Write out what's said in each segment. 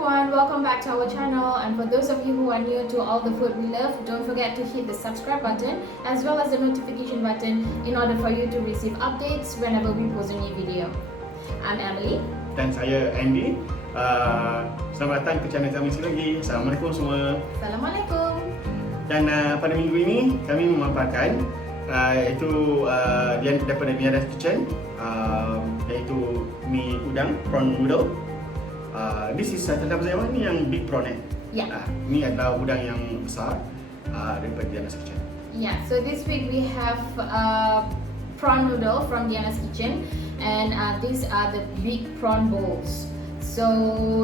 everyone, welcome back to our channel, and for those of you who are new to all the food we love, don't forget to hit the subscribe button as well as the notification button in order for you to receive updates whenever we post a new video. I'm Emily. Dan saya Andy. Selamat datang ke channel kami sekali lagi. Assalamualaikum semua. Assalamualaikum. Dan pada minggu ini kami memaparkan iaitu daripada Deanna's Kitchen, iaitu mi udang prawn noodle. This is dalam saya ni yang big prawn Yeah. Ni adalah udang yang besar daripada Deanna's Kitchen. Yeah, so this week we have prawn noodle from Deanna's Kitchen, and these are the big prawn bowls. So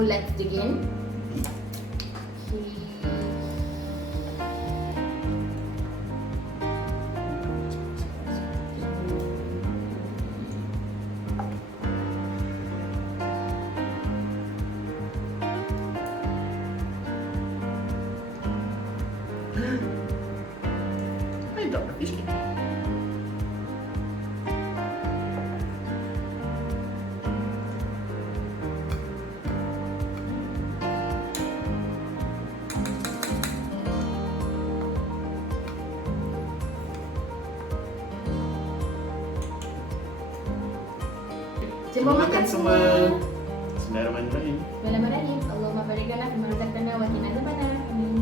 let's dig in. I dropped the fish cake. Jom makan semua. Bismillahirrahmanirrahim. Bismillahirrahmanirrahim. Allahumma barik lana fima razaqtana wa qina adzabannar. Amin.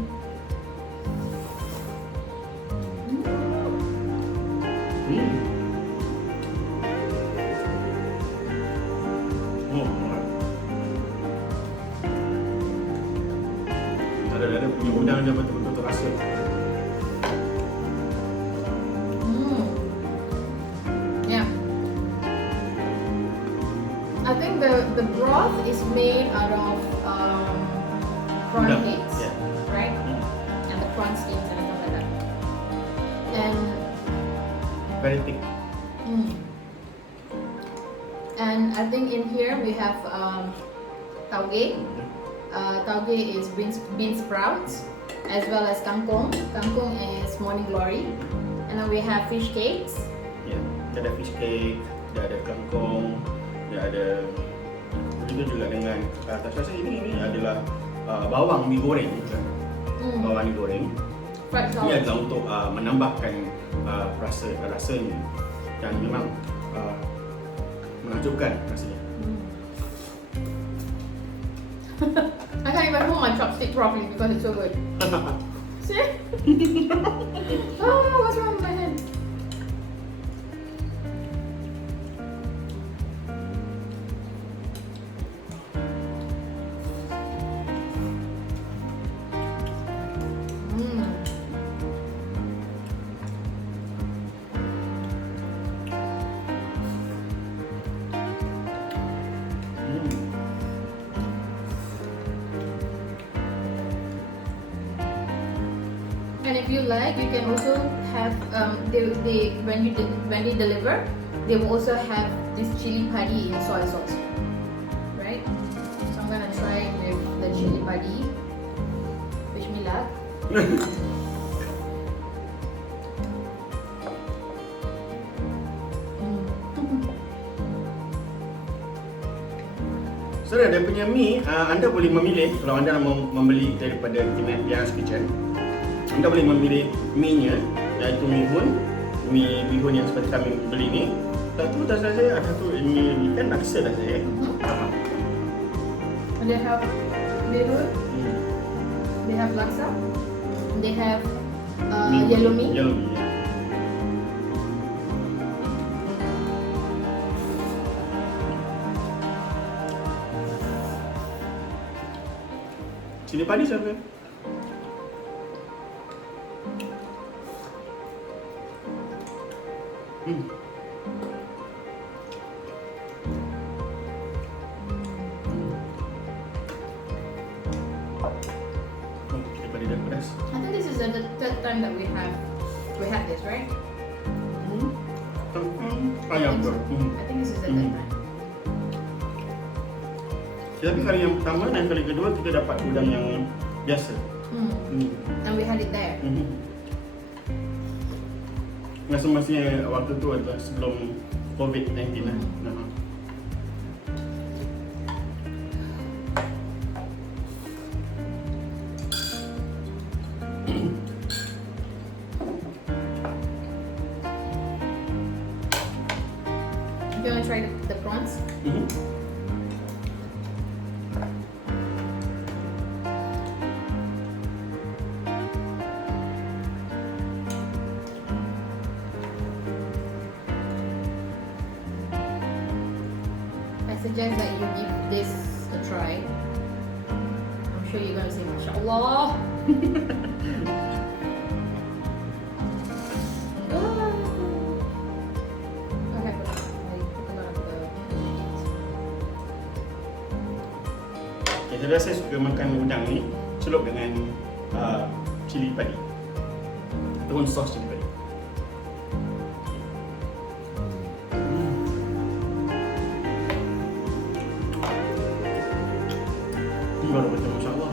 Ada punya udang dia betul-betul rasa. Yeah. I think the broth is made out of prawn Udang. cakes, Yeah. right? And the prawn skins and stuff like that. And Very thick. and I think in here we have tauge. Tauge is bean sprouts, as well as kangkong. Kangkong is morning glory. And then we have fish cakes. Ya, dia ada fish cake, dia ada kangkong, dia ada begitu juga dengan saya rasa ini adalah bawang digoreng, bawang digoreng. Fried Ini shallots. adalah untuk menambahkan rasanya dan memang menakjubkan rasanya. I can't even hold my chopstick properly because it's so good. See? Oh, what's wrong with my hand? And if you like, you can also have when they deliver, they will also have this chili padi in soy sauce, right? So I'm gonna try with the chili padi. Bismillah. So dia punya mi, anda boleh memilih kalau anda mau membeli daripada Deanna's Kitchen. Anda boleh memilih mi-nya, iaitu mi bihun yang seperti kami beli ni. Satu dah saya, ada satu mi ikan laksa dah saya. And they have bihun, they have laksa, they have yellow meat. Yellow meat, ya. Cili padi siapa? Cili padi dah pedas. I think this is the third time that we had this, right? Ayam tu. I think this is the third time. Tapi kali yang pertama dan kali kedua kita dapat udang yang biasa. And we had it there. Masa-masa waktu tu adalah sebelum COVID-19 lah. panas. I suggest that you give this a try. I'm sure you're gonna say, Masya Allah. Saya rasa suka makan udang ni celup dengan cili padi ataupun sos cili padi. Baru betul, Masya Allah.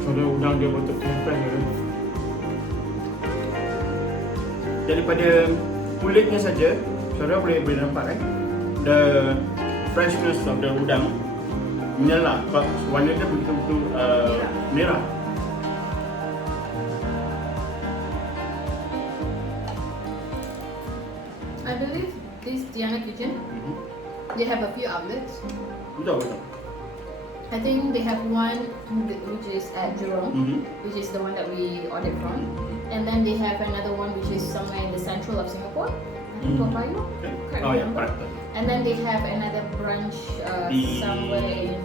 Kalau udang dia betul fresh kan. Daripada kulitnya saja, saudara boleh nampak kan, the freshness of the udang menyala, sebab warna dia betul-betul merah. I believe this Deanna kitchen, they have a few outlets. Betul. I think they have one which is at Jurong, which is the one that we ordered from, and then they have another one which is somewhere in the central of Singapore, Toa Payoh. Can't remember. And then they have another branch somewhere in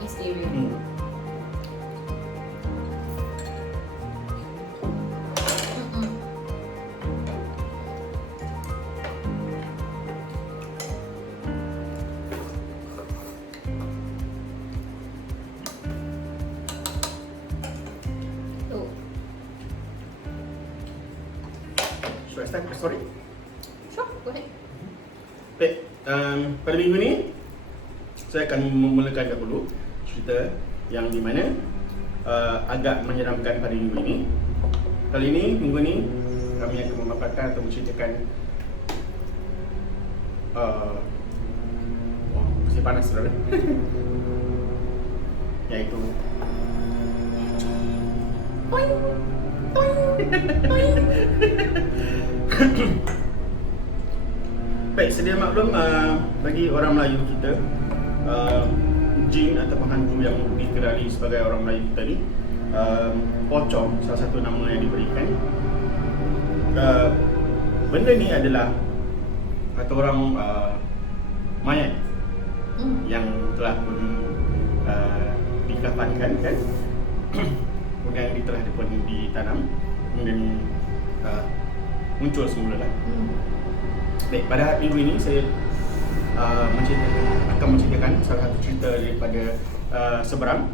East area. Oh. Should I start the story? Sure, go ahead. Baik, pada minggu ni saya akan memulakan dahulu cerita yang di mana agak menyeramkan pada minggu ini. Kali ini, minggu ni kami akan memaparkan atau menceritakan masih panas saudara. Iaitu baik, sedia maklum bagi orang Melayu kita, jin ataupun hantu yang dikenali sebagai orang Melayu kita ni, Pochong salah satu nama yang diberikan. Benda ni adalah kata orang mayat yang telah pun dikafankan kan, kemudian dia telah pun ditanam, kemudian muncul semula lah. Baik, pada minggu ini saya akan menceritakan salah satu cerita daripada seberang.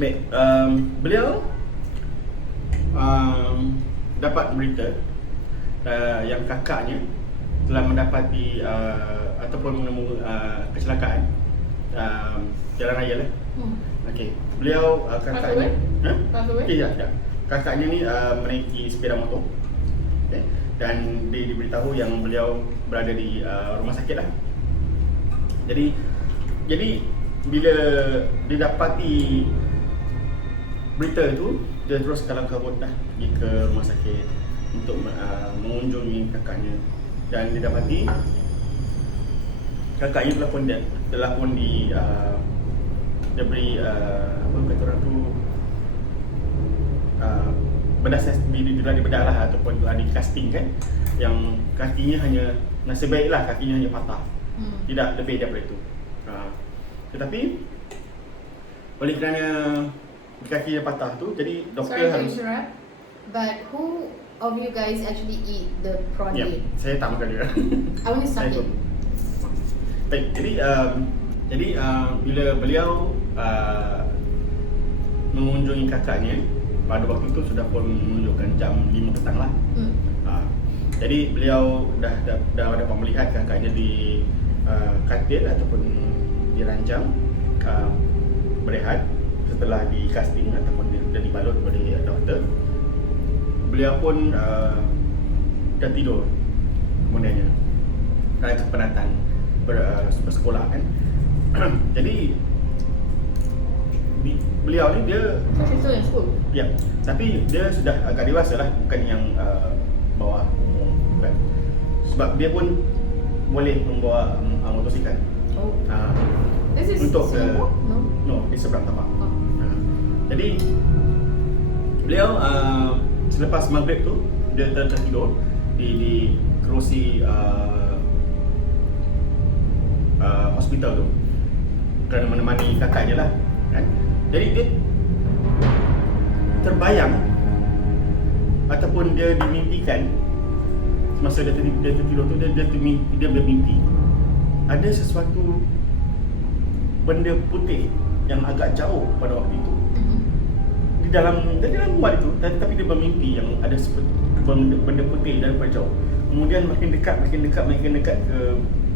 Baik, beliau dapat berita yang kakaknya telah mendapati ataupun menemu kecelakaan jalan raya lah. Okey, beliau kakaknya, tidak. Kakaknya ni menaiki sepeda motor. Okay. Dan dia diberitahu yang beliau berada di rumah sakit lah. Jadi bila didapati berita itu, dia terus kalang kabut dah pergi ke rumah sakit untuk mengunjungi kakaknya. Dan didapati kakaknya telah pun diberi apa kata orang tu, berdasar telah dibedah lah ataupun telah di casting kan, yang kakinya hanya, nasib baiklah kakinya hanya patah, tidak lebih daripada itu. Tetapi oleh kerana kakinya patah tu, jadi doktor harus. Sorry to interrupt, but who of you guys actually eat the prawn meat? Saya tak makan dia. I only suck it. Baik, jadi bila beliau mengunjungi kakaknya, pada waktu itu sudah pun menunjukkan jam 5 petang lah. Jadi beliau dah dapat melihat kakaknya di katil ataupun dirancang berehat setelah di casting ataupun dah dibalut oleh doktor. Beliau pun dah tidur kemudiannya kerana kepenatan bersekolah kan. Jadi beliau ni dia She's still in school. ya, tapi dia sudah agak dewasa lah, bukan yang bawah kan. Sebab dia pun boleh membawa motosikal. Oh. This is Untuk Singapore? No, di seberang tapak. Oh. Jadi beliau selepas maghrib tu dia tertidur di kerusi hospital tu kerana menemani kakak dia lah kan. Jadi dia terbayang ataupun dia dimimpikan semasa dia tertidur tu, dia bermimpi ada sesuatu benda putih yang agak jauh pada waktu itu di dalam rumah itu, tapi dia bermimpi yang ada seperti benda putih daripada jauh. Kemudian makin dekat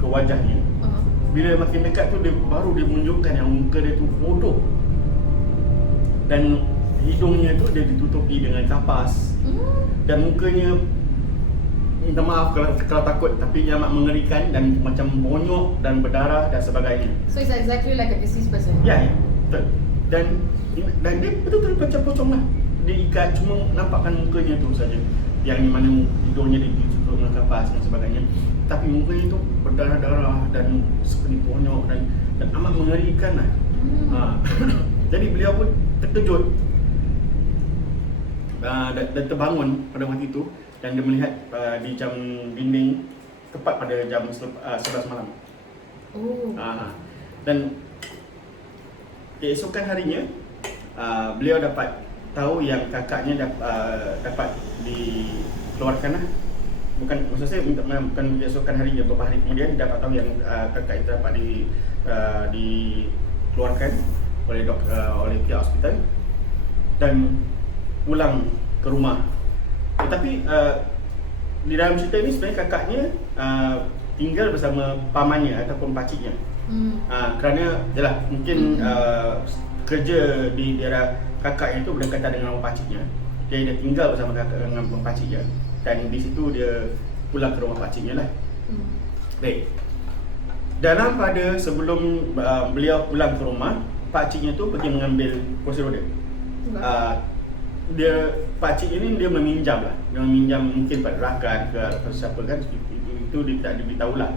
ke wajahnya. Bila makin dekat tu baru dia menunjukkan yang muka dia tu bodoh. Dan hidungnya tu dia ditutupi dengan kapas. Dan mukanya, minta maaf kalau takut, tapi yang amat mengerikan dan macam bonyok dan berdarah dan sebagainya. So it's exactly like a deceased person. Ya, betul. Dan dia betul-betul macam pocong lah. Dia ikat, cuma nampakkan mukanya tu saja, yang di mana hidungnya ditutup dengan kapas dan sebagainya. Tapi mukanya tu berdarah-darah dan seperti bonyok dan amat mengerikan lah. Jadi beliau pun terkejut dan terbangun pada waktu itu. Dan dia melihat di jam dinding tepat pada jam 11 malam. Dan keesokan harinya beliau dapat tahu yang kakaknya dapat dikeluarkan lah. Maksud saya bukan keesokan harinya, beberapa hari kemudian dia dapat tahu yang kakak itu dapat dikeluarkan oleh pihak hospital dan pulang ke rumah. Tetapi di dalam cerita ini sebenarnya kakaknya tinggal bersama pamannya ataupun pakciknya. Kerana yalah, mungkin kerja di daerah kakaknya itu berdekatan dengan pakciknya. Jadi dia tinggal bersama kakak dengan pakciknya. Dan di situ dia pulang ke rumah pakciknya lah. Baik. Dalam pada sebelum beliau pulang ke rumah, pakciknya tu pergi mengambil kursi roda. Pakcik ini dia meminjam lah. Dia meminjam mungkin pada rakan ke atau siapa kan, itu dia tak diberitahu lah.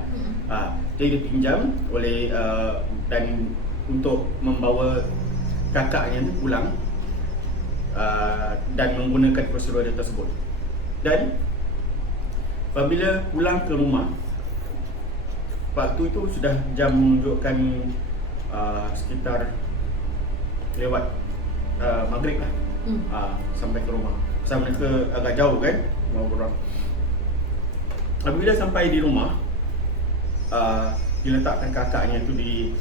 Jadi dia pinjam oleh dan untuk membawa kakaknya tu pulang dan menggunakan kursi roda tersebut. Dan apabila pulang ke rumah, waktu itu sudah jam menunjukkan sekitar lewat maghrib lah. Sampai ke rumah. Pasal mereka agak jauh kan, mau berang. Apabila sampai di rumah, diletakkan kakaknya tu di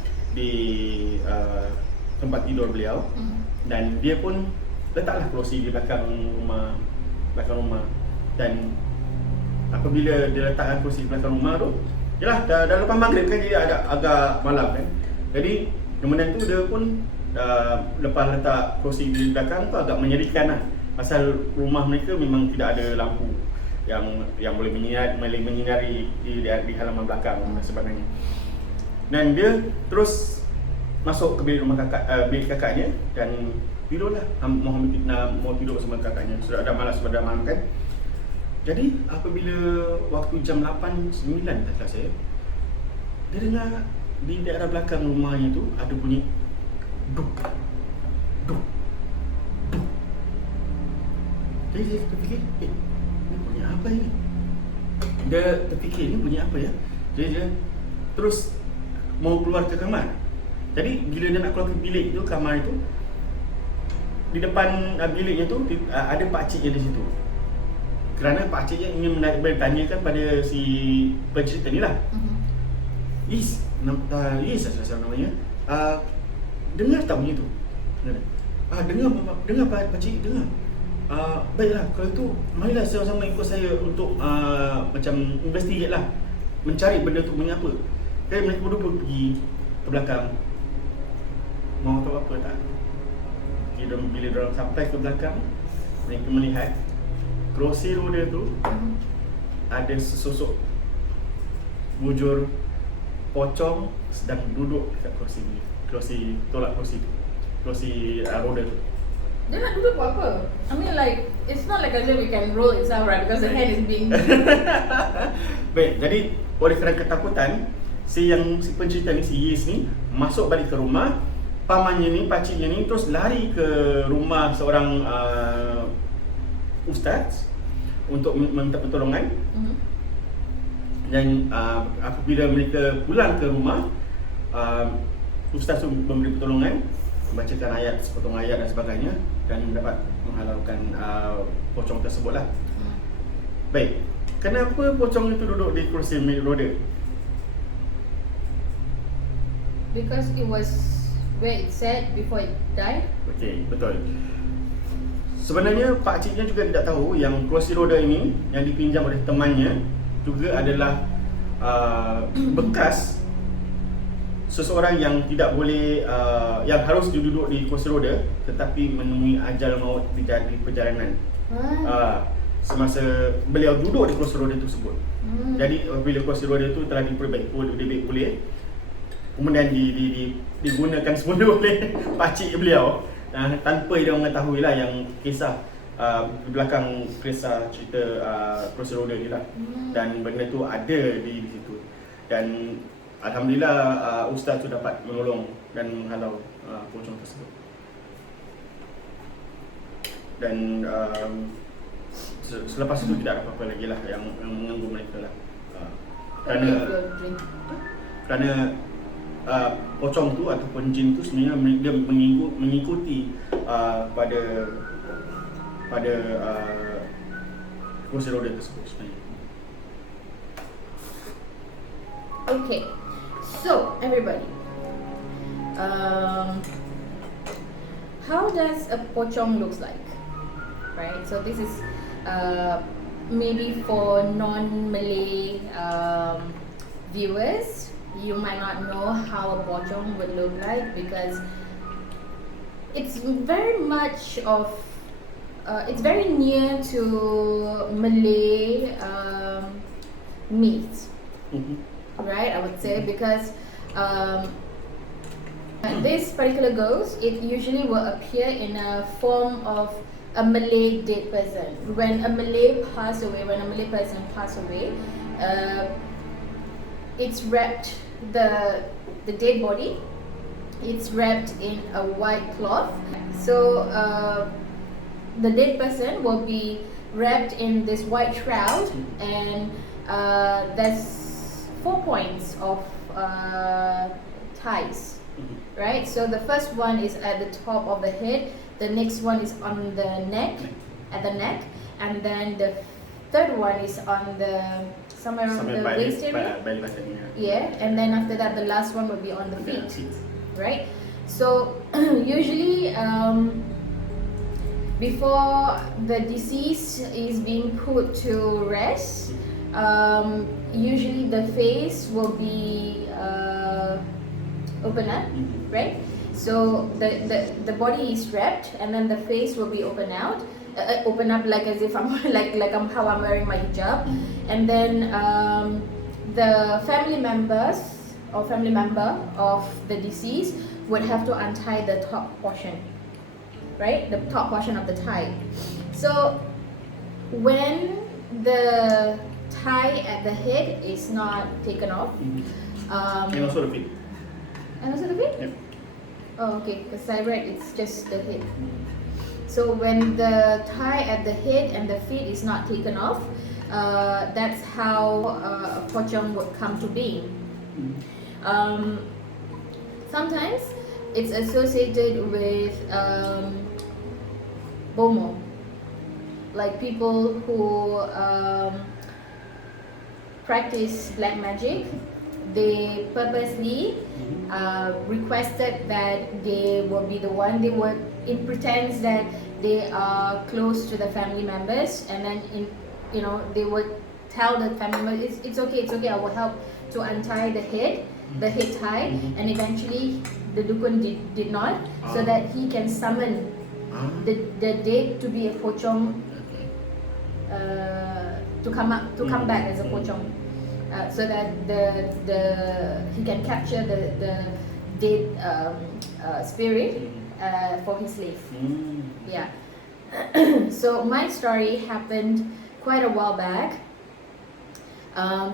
tempat tidur beliau. Dan dia pun letaklah kerusi di belakang rumah. Dan apabila dia letakkan kerusi di belakang rumah tu, yalah dah lepas maghrib kan, dia agak malam kan. Jadi kemudian tu dia pun lepas letak kerusi di belakang tu agak menyedihkan lah. Pasal rumah mereka memang tidak ada lampu yang boleh menyinari di halaman belakang dan sebagainya. Dan dia terus masuk ke bilik kakaknya dan tidurlah. Mau tidur bersama kakaknya. Sudah ada malam kan. Jadi apabila waktu jam 8-9 tak salah saya, dia dengar di daerah belakang rumahnya tu ada bunyi duk. Jadi dia terfikir, ni bunyi apa ini? Dia terfikir, ni bunyi apa ya? Jadi dia terus mau keluar ke kamar. Jadi bila dia nak keluar ke bilik tu, kamar itu, di depan biliknya tu ada pakciknya di situ. Kerana pakciknya ingin bertanyakan pada si pencerita ni lah. Is namanya. Dengar tak bunyi tu? Dengar pakcik, dengar. Baiklah, kalau itu marilah sama-sama ikut saya untuk macam investigate lah, mencari benda tu bunyi apa. Jadi mereka berdua pergi ke belakang. Mau tahu apa tak? Bila diorang sampai ke belakang, mereka melihat kerusi roda tu ada sesosok bujur pocong sedang duduk dekat kerusi tolak kerusi tu, kerusi roda tu. Dia nak duduk buat apa? I mean like, it's not like as if we can roll itself right because the hand is being... Baik, jadi oleh kerana ketakutan, si pencerita ni, si Yis ni masuk balik ke rumah. Pamannya ni, pakciknya ni terus lari ke rumah seorang ustaz untuk minta pertolongan. Dan apabila mereka pulang ke rumah, ustaz tu memberi pertolongan, membacakan ayat, sepotong ayat dan sebagainya, dan dapat menghalalkan pocong tersebutlah. Baik, kenapa pocong itu duduk di kerusi roda? Because it was where it sat before it died. Okey, betul. Sebenarnya pakciknya juga tidak tahu yang kerusi roda ini yang dipinjam oleh temannya juga adalah bekas seseorang yang tidak boleh yang harus duduk di kerusi roda tetapi menemui ajal maut di perjalanan. Semasa beliau duduk di kerusi roda tersebut. Jadi bila kerusi roda itu telah diperbaiki pulih, kemudian digunakan semula oleh pakcik beliau, tanpa dia mengetahui lah yang kisah di belakang kisah cerita kerusi roda ni lah. Dan benda tu ada di situ. Dan alhamdulillah ustaz tu dapat menolong dan menghalau pocong tersebut. Dan selepas itu tidak ada apa-apa lagi lah yang mengganggu mereka lah. Kerana pocong tu ataupun jin tu sebenarnya dia mengikuti pada kerusi roda tersebut sebenarnya. Okay, so everybody, how does a pocong looks like? Right, so this is maybe for non-Malay viewers. You might not know how a pocong would look like because it's very much of it's very near to Malay myths, right? I would say because this particular ghost, it usually will appear in a form of a Malay dead person. When a Malay person passed away, it's wrapped, the dead body, it's wrapped in a white cloth. So the dead person will be wrapped in this white shroud, and there's 4 points of ties, right? So the first one is at the top of the head, the next one is on the neck, at the neck, and then the third one is on the somewhere on the waist area. Yeah, and then after that the last one will be on the feet, right? So usually before the deceased is being put to rest, usually the face will be open up, right? So the body is wrapped, and then the face will be open out, open up like as if I'm I'm how I'm wearing my hijab, and then the family members or family member of the deceased would have to untie the top portion, right? The top portion of the tie. So when the tie at the head is not taken off, and also the feet. And also the feet? Yep. Oh, okay, because I read it's just the head. So when the tie at the head and the feet is not taken off, that's how a pocong would come to be. Sometimes it's associated with bomo, like people who practice black magic. They purposely requested that they will be the one. They would, it pretends that they are close to the family members, and then they would tell the family members, it's okay, I will help to untie the head tie, and eventually the dukun did not, so that he can summon the dead to be a pocong, to come back as a pocong. So that he can capture the dead spirit for his slave. Hmm. Yeah. So my story happened quite a while back.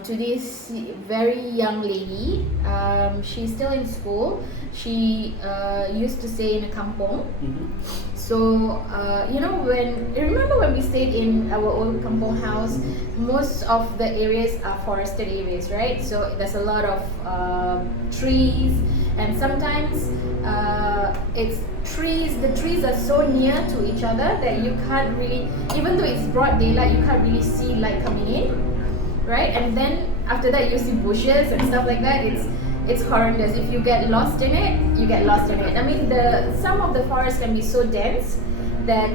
To this very young lady. She's still in school. She used to stay in a kampong. Mhm. So remember when we stayed in our old kampong house, most of the areas are forested areas, right? So there's a lot of trees, and sometimes it's trees. The trees are so near to each other that you can't really, even though it's broad daylight, you can't really see light coming in, right? And then after that, you see bushes and stuff like that. It's horrendous. If you get lost in it, you get lost in it. I mean, some of the forest can be so dense that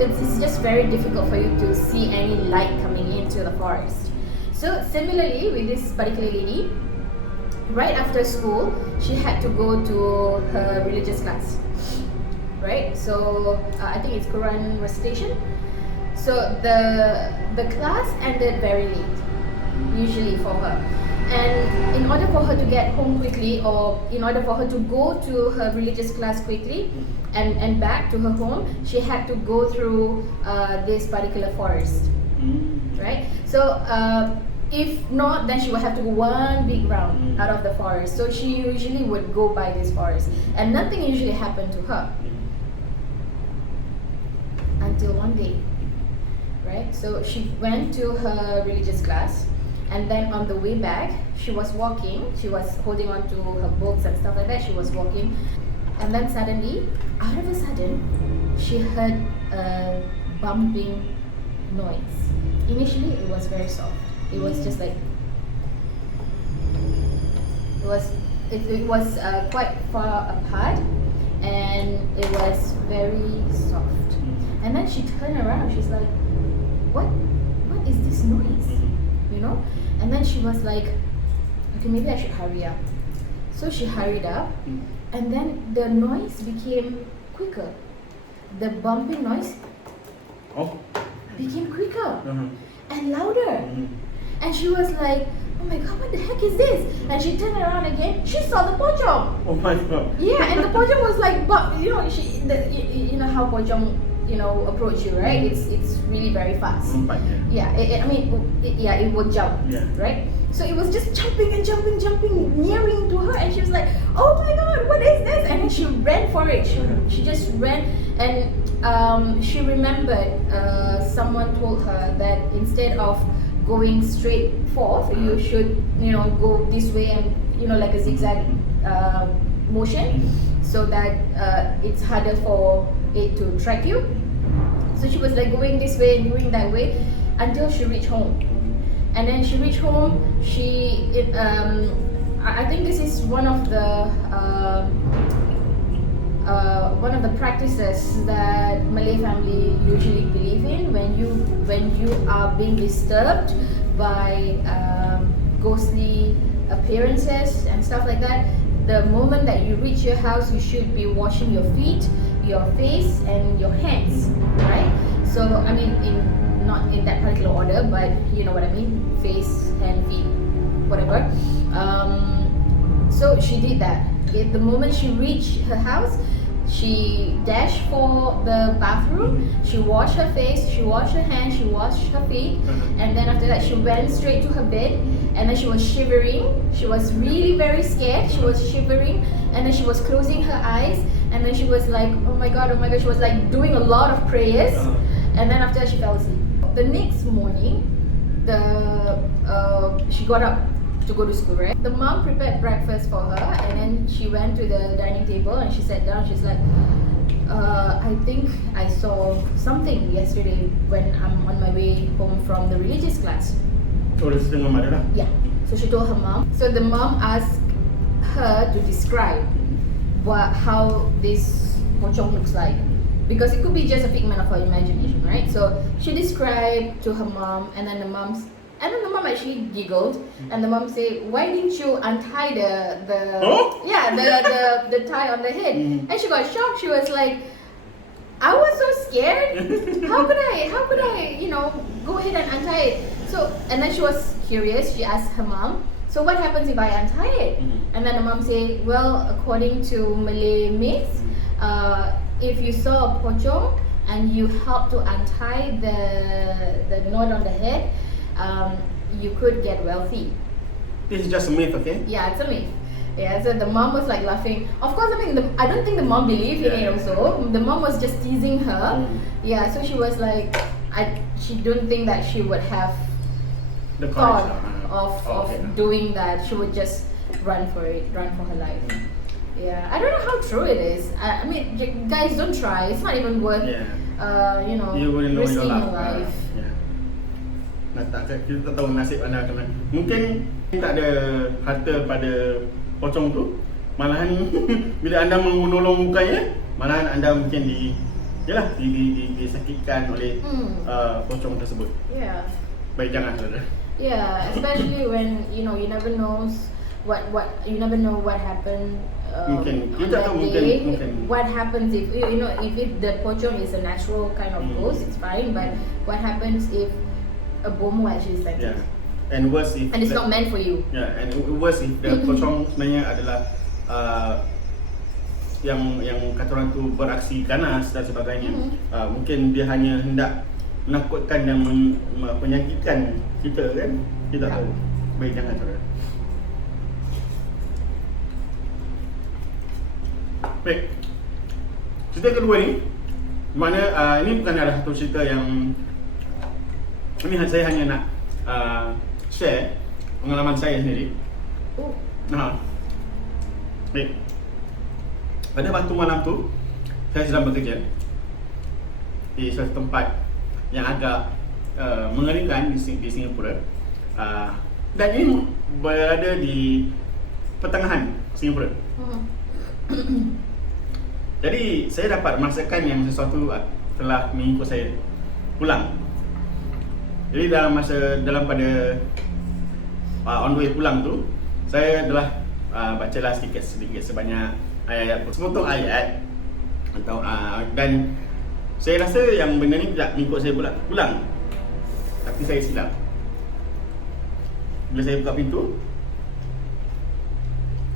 it's just very difficult for you to see any light coming into the forest. So similarly with this particular lady, right after school, she had to go to her religious class, right? So I think it's Quran recitation. So the class ended very late, usually for her. And in order for her to get home quickly, or in order for her to go to her religious class quickly and back to her home, she had to go through this particular forest, right? So if not, then she would have to go one big round out of the forest. So she usually would go by this forest, and nothing usually happened to her until one day, right? So she went to her religious class. And then on the way back, she was walking. She was holding on to her books and stuff like that. She was walking. And then suddenly, out of a sudden, she heard a bumping noise. Initially, it was very soft. It was just like... It was quite far apart. And it was very soft. And then she turned around. She's like, what is this noise? And then she was like, okay, maybe I should hurry up. So she hurried up, and then the noise became quicker. The bumping noise became quicker and louder. And she was like, oh my god, what the heck is this? And she turned around again, she saw the Pochong. Oh my god. Yeah, and the Pochong was like, you know how Pochong approach you, right? It's really very fast. Yeah, it would jump, right? So it was just jumping and jumping, nearing to her, and she was like, oh my god, what is this? And then she ran for it. She just ran, and she remembered someone told her that instead of going straight forth, you should go this way and like a zigzag motion, so that it's harder for it to track you. So she was like going this way and going that way until she reached home. And then she reached home. I think this is one of the practices that Malay family usually believe in when you are being disturbed by ghostly appearances and stuff like that. The moment that you reach your house, you should be washing your feet, your face, and your hands, right? So I mean, not in that particular order, but you know what I mean: face, hand, feet, whatever. So she did that. Okay? The moment she reached her house, she dashed for the bathroom. She washed her face, she washed her hands, she washed her feet, and then after that, she went straight to her bed. And then she was shivering. She was really very scared. She was shivering, and then she was closing her eyes. And then she was like, oh my god, she was like doing a lot of prayers. And then after that, she fell asleep. The next morning, she got up to go to school, right? The mom prepared breakfast for her, and then she went to the dining table and she sat down. She's like, I think I saw something yesterday when I'm on my way home from the religious class. Yeah. So she told her mom. So the mom asked her to describe how this Pochong looks like, because it could be just a figment of her imagination, right? So she described to her mom, and then the mom actually giggled, and the mom said, "Why didn't you untie the tie on the head?" And she got shocked. She was like, "I was so scared. How could I, go ahead and untie it?" So, and then she was curious. She asked her mom, so what happens if I untie it? And then the mom said, well, according to Malay myths, if you saw a pochong and you help to untie the knot on the head, you could get wealthy. This is just a myth, okay? Yeah, it's a myth. Yeah, so the mom was like laughing. Of course, I mean, I don't think the mom believed in it also. The mom was just teasing her. Yeah, so she was like, she don't think that she would have The thought courage, of doing that. She would just run for it, run for her life. Yeah, I don't know how true it is. I mean, guys, don't try. It's not even worth, you know, risking your life. Kita tak tahu nasib anda kena. Mungkin tak ada harta pada pocong tu, malahan bila anda menolong mukanya, malahan anda mungkin disakitkan oleh pocong tersebut. Yeah. Baik, jangan saudara. Yeah, especially when you never know what happened. Mungkin On kita that tahu day. mungkin. What happens if if the pocong is a natural kind of ghost, it's fine. But what happens if a bomo actually is like Yeah. this? And worse if And it's not meant for you. Yeah, and worse if the pocong sebenarnya adalah yang kata orang tu beraksi ganas dan sebagainya. Mungkin dia hanya hendak menakutkan dan menyakitkan kita kan. Kita tahu. Baik, jangan saudara. Baik. Cerita kedua ni, mana ini bukan adalah satu cerita yang ini saya hanya nak share pengalaman saya sendiri. Baik. Pada waktu malam tu, saya sedang bekerja di suatu tempat yang agak mengerikan di Singapura. Dan ini berada di pertengahan Singapura. Jadi saya dapat merasakan yang sesuatu telah mengikut saya pulang. Jadi dalam pada on the way pulang tu, saya adalah bacalah sedikit sebanyak ayat, sepotong ayat atau dan saya rasa yang benda ni tidak mengikut saya pulang. Tapi saya silap. Bila saya buka pintu,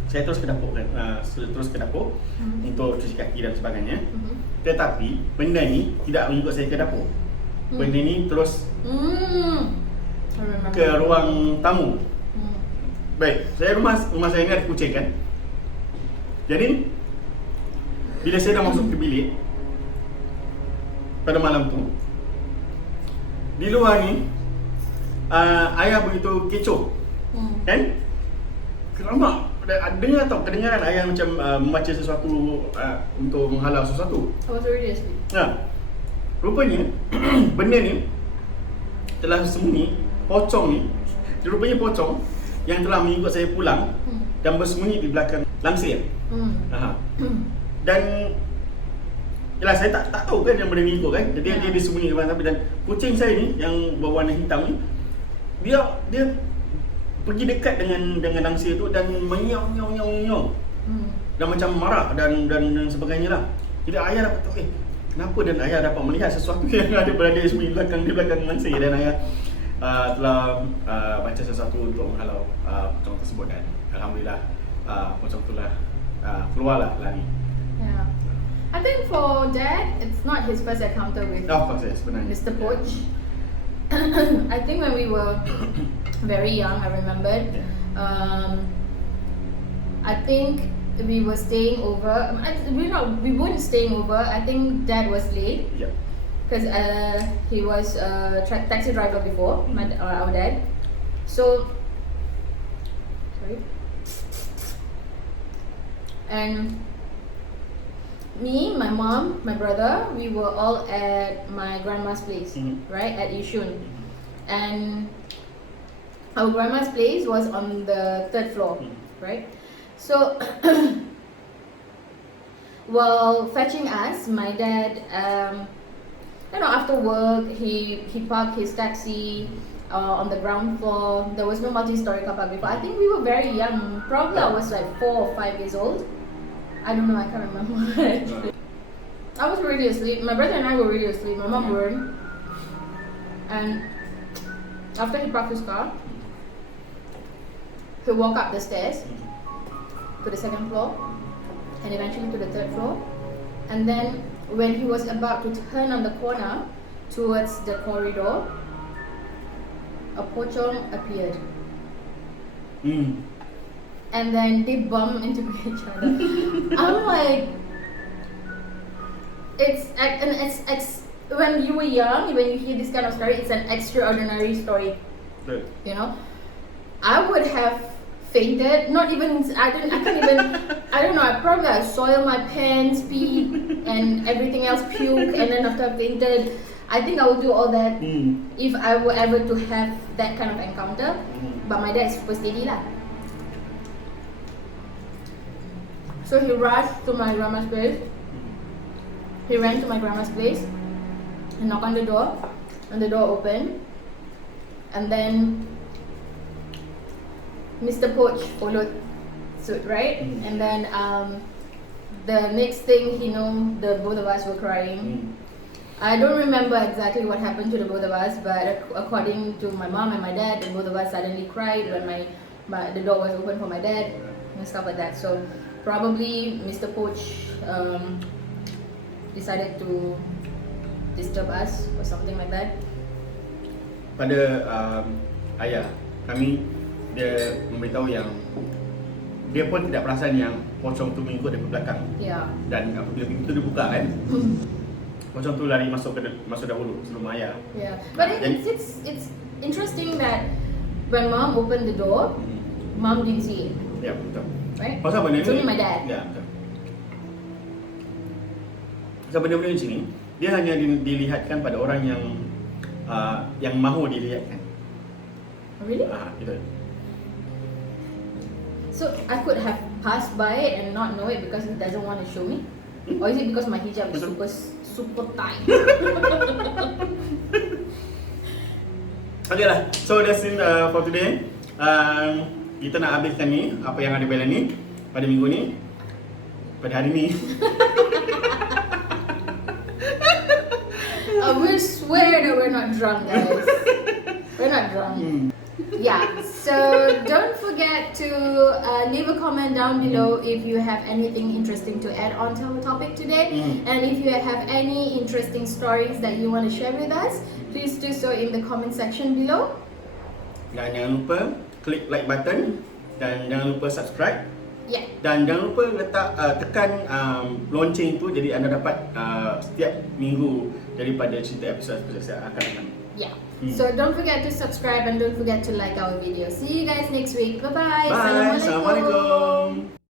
saya terus ke dapur untuk cuci kaki dan sebagainya. Tetapi benda ni tidak mengikut saya ke dapur. Benda ni terus ke ruang tamu. Baik, rumah saya ni ada kucing kan. Jadi bila saya dah masuk ke bilik pada malam tu, di luar ni ayah begitu kecoh. Kan? Kenapa? Kedengaran ayah macam membaca sesuatu untuk menghalau sesuatu. I was already asleep. Rupanya benda ni telah sembunyi, pocong ni, rupanya pocong yang telah mengikut saya pulang dan bersembunyi di belakang langsir. Dan yalah, saya tak tahu kan yang benda ni ikut kan. Jadi dia sembunyi di belakang, dan kucing saya ni yang berwarna hitam ni, dia pergi dekat dengan langsir tu dan menyaw dan macam marah dan sebagainya lah. Jadi ayah dapat tahu kenapa, dan ayah dapat melihat sesuatu yang ada berada di belakang langsir, dan ayah telah baca sesuatu untuk menghalau pocong tersebut, dan alhamdulillah pocong tu lah keluarlah lari. Yeah. I think for Dad, it's not his first encounter with Mr. Poch. I think when we were very young, I remembered. I think we were staying over. We weren't staying over. I think Dad was late. Yep. Because he was a taxi driver before, our dad. So, sorry. And me, my mom, my brother, we were all at my grandma's place, right, at Yishun. And our grandma's place was on the 3rd floor, right? So, while fetching us, my dad, after work, he parked his taxi on the ground floor. There was no multi-story car park before. I think we were very young. Probably I was like 4 or 5 years old. I don't know, I can't remember. I was already asleep. My brother and I were already asleep. My mom weren't. And after he parked his car, he walked up the stairs to the second floor and eventually to the third floor. And then when he was about to turn on the corner towards the corridor, a Pochong appeared. And then they bump into each other. I'm like, when you were young, when you hear this kind of story, it's an extraordinary story. Betul. You know, I would have fainted. Not even, I can't even, I don't know, I probably soiled my pants, pee, and everything else, puke, and then after I fainted, I think I would do all that if I were ever to have that kind of encounter. But my dad is super steady lah. So he rushed to my grandma's place. He ran to my grandma's place and knocked on the door, and the door opened. And then Mr. Poch followed suit, right? And then the next thing he knew, the both of us were crying. I don't remember exactly what happened to the both of us, but according to my mom and my dad, the both of us suddenly cried when the door was open for my dad and stuff like that. So probably Mr. Poch decided to disturb us or something like that. Pada ayah kami, dia memberitahu yang dia pun tidak perasan yang pocong tu mengikut dari belakang. Yeah. Dan apabila pintu dibuka kan, pocong tu lari masuk dahulu sebelum ayah. Yeah, but it's interesting that when mom opened the door, mom didn't see it. Ya, betul. Right? Pasal benda It's ni, only my dad. Ya, betul. Pasal benda-benda di sini, dia hanya dilihatkan pada orang yang mahu dilihatkan. Oh, really? Betul. So I could have passed by it and not know it because he doesn't want to show me, or is it because my hijab is super tight? Okay lah, so that's it for today. Kita nak habiskan ni, apa yang ada bela ni pada minggu ni, pada hari ni. I will swear that we're not drunk, guys. We're not drunk. Yeah, so don't forget to leave a comment down below if you have anything interesting to add on to our topic today. And if you have any interesting stories that you want to share with us, please do so in the comment section below. Dan jangan lupa klik like button dan jangan lupa subscribe. Yeah. Dan jangan lupa tekan lonceng tu jadi anda dapat setiap minggu daripada cerita episod yang akan datang. Yeah. So don't forget to subscribe and don't forget to like our video. See you guys next week. Bye-bye. Bye. Assalamualaikum.